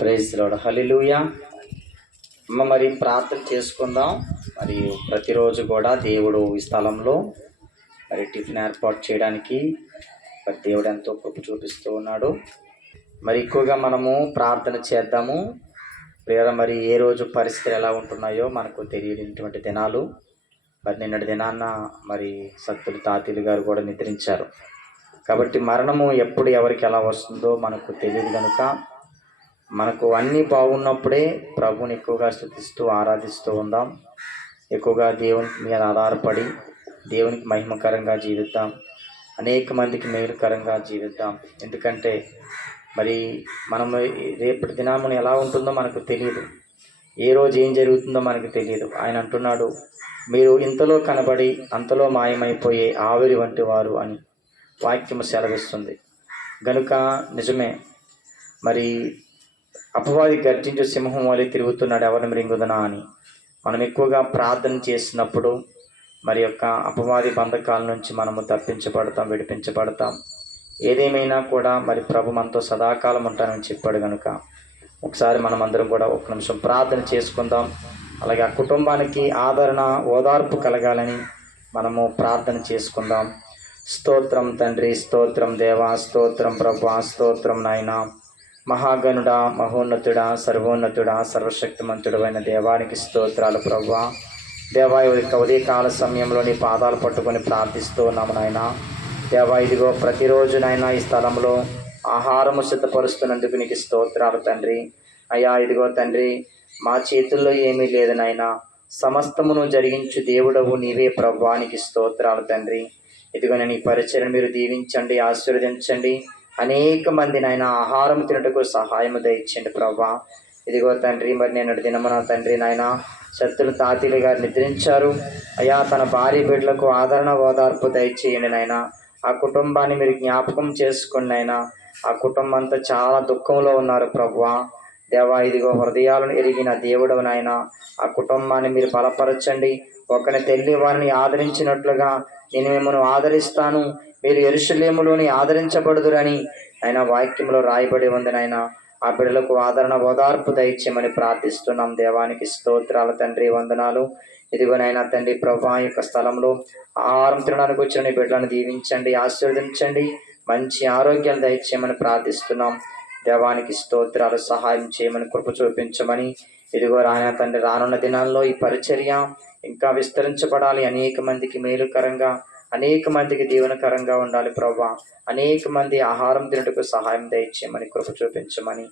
Praise lord, హల్లెలూయా. మరి ప్రార్థన చేసుకుందాం. మరి ప్రతిరోజు కూడా దేవుడు ఈ స్థలంలో మరి టిఫిన్ ఏర్పాటు చేయడానికి మరి దేవుడు ఎంతో కృప చూపిస్తూ ఉన్నాడు. మరి ఎక్కువగా మనము ప్రార్థన చేద్దాము. లేదా మరి ఏ రోజు పరిస్థితులు ఎలా ఉంటున్నాయో మనకు తెలియనటువంటి దినాలు. మరి నిన్నటి దినాన్న మరి సత్తులు తాతీలు గారు కూడా నిద్రించారు. కాబట్టి మరణము ఎప్పుడు ఎవరికి ఎలా వస్తుందో మనకు తెలియదు కనుక మనకు అన్నీ బాగున్నప్పుడే ప్రభువుని ఎక్కువగా స్తుతిస్తూ ఆరాధిస్తూ ఉందాం. ఎక్కువగా దేవుని మీద ఆధారపడి దేవునికి మహిమకరంగా జీవిద్దాం. అనేక మందికి మేలుకరంగా జీవిద్దాం. ఎందుకంటే మరి మనం రేపటి దినామున ఎలా ఉంటుందో మనకు తెలియదు. ఏ రోజు ఏం జరుగుతుందో మనకు తెలియదు. ఆయన అంటున్నాడు, మీరు ఇంతలో కనబడి అంతలో మాయమైపోయే ఆవిరి వంటి వారు అని వాక్యము సెలవిస్తుంది. గనుక నిజమే, మరి అపవాది గర్జించే సింహం వలె తిరుగుతున్నాడు, ఎవరిని మృంగుదనా అని మనం ఎక్కువగా ప్రార్థన చేసినప్పుడు మరి యొక్క అపవాది బంధకాల నుంచి మనము తప్పించబడతాం, విడిపించబడతాం. ఏదేమైనా కూడా మరి ప్రభు మనతో సదాకాలం ఉంటానని చెప్పాడు. కనుక ఒకసారి మనం అందరం కూడా ఒక నిమిషం ప్రార్థన చేసుకుందాం. అలాగే ఆ కుటుంబానికి ఆదరణ, ఓదార్పు కలగాలని మనము ప్రార్థన చేసుకుందాం. స్తోత్రం తండ్రి, స్తోత్రం దేవా, స్తోత్రం ప్రభా, స్తోత్రం నాయన. మహాగణుడా, మహోన్నతుడా, సర్వోన్నతుడా, సర్వశక్తిమంతుడు అయిన దేవానికి స్తోత్రాలు ప్రభువా. దేవా, యొక్క ఉదయకాల సమయంలో నీ పాదాలు పట్టుకొని ప్రార్థిస్తూ ఉన్నాము నాయన. దేవా, ఇదిగో ప్రతిరోజు నాయన ఈ స్థలంలో ఆహారము సిద్ధపరుస్తున్నందుకు నీకు స్తోత్రాలు తండ్రి. అయ్యా, ఇదిగో తండ్రి, మా చేతుల్లో ఏమీ లేదు నాయన, సమస్తమును జరిగించు దేవుడవు నీవే ప్రభువా, నీకు స్తోత్రాలు తండ్రి. ఇదిగో నేను ఈ పరిచయం మీరు దీవించండి, ఆశీర్వదించండి. అనేక మంది నాయన ఆహారం తినటకు సహాయం దయచేయండి ప్రభా. ఇదిగో తండ్రి, మరి నేను దినమున తండ్రి నాయన సత్తులు తాతీలు గారు నిద్రించారు. అయ్యా, తన భార్య బిడ్డలకు ఆదరణ, ఓదార్పు దయచేయండి నాయన. ఆ కుటుంబాన్ని మీరు జ్ఞాపకం చేసుకోండి నాయన. ఆ కుటుంబం అంతా చాలా దుఃఖంలో ఉన్నారు ప్రభువా. దేవా, ఇదిగో హృదయాలను ఎరిగిన దేవుడవు నాయన. ఆ కుటుంబాన్ని మీరు బలపరచండి. ఒకరిని తెల్లి వారిని ఆదరించినట్లుగా నేను మిమ్మల్ని ఆదరిస్తాను, మీరు యెరూషలేములోని ఆదరించబడుదురని ఆయన వాక్యంలో రాయబడి ఉంది నాయన. ఆ బిడ్డలకు ఆదరణ, ఓదార్పు దయచేయమని ప్రార్థిస్తున్నాం. దేవానికి స్తోత్రాలు తండ్రి, వందనాలు. ఇదిగోనైనా తండ్రి ప్రభా, యొక్క స్థలంలో ఆహారం తినడానికి వచ్చిన నీ బిడ్డలను దీవించండి, ఆశీర్వదించండి, మంచి ఆరోగ్యాన్ని దయచేయమని ప్రార్థిస్తున్నాం. దేవానికి స్తోత్రాలు, సహాయం చేయమని, కృప చూపించమని. ఇదిగో రాయన తండ్రి, రానున్న దినాల్లో ఈ పరిచర్య ఇంకా విస్తరించబడాలి. అనేక మందికి మేలుకరంగా, అనేక మందికి దీవెనకరంగా ఉండాలి ప్రభా. అనేక మంది ఆహారం తినటకు సహాయం దయచేయమని, కృప చూపించమని,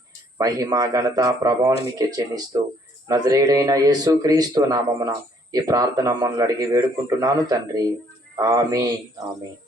మహిమ ఘనత ప్రభావం మీకే చెల్లిస్తూ నజరేయుడైన యేసుక్రీస్తు నామమున ఈ ప్రార్థన మనల్ని అడిగి వేడుకుంటున్నాను తండ్రి. ఆమేన్, ఆమేన్.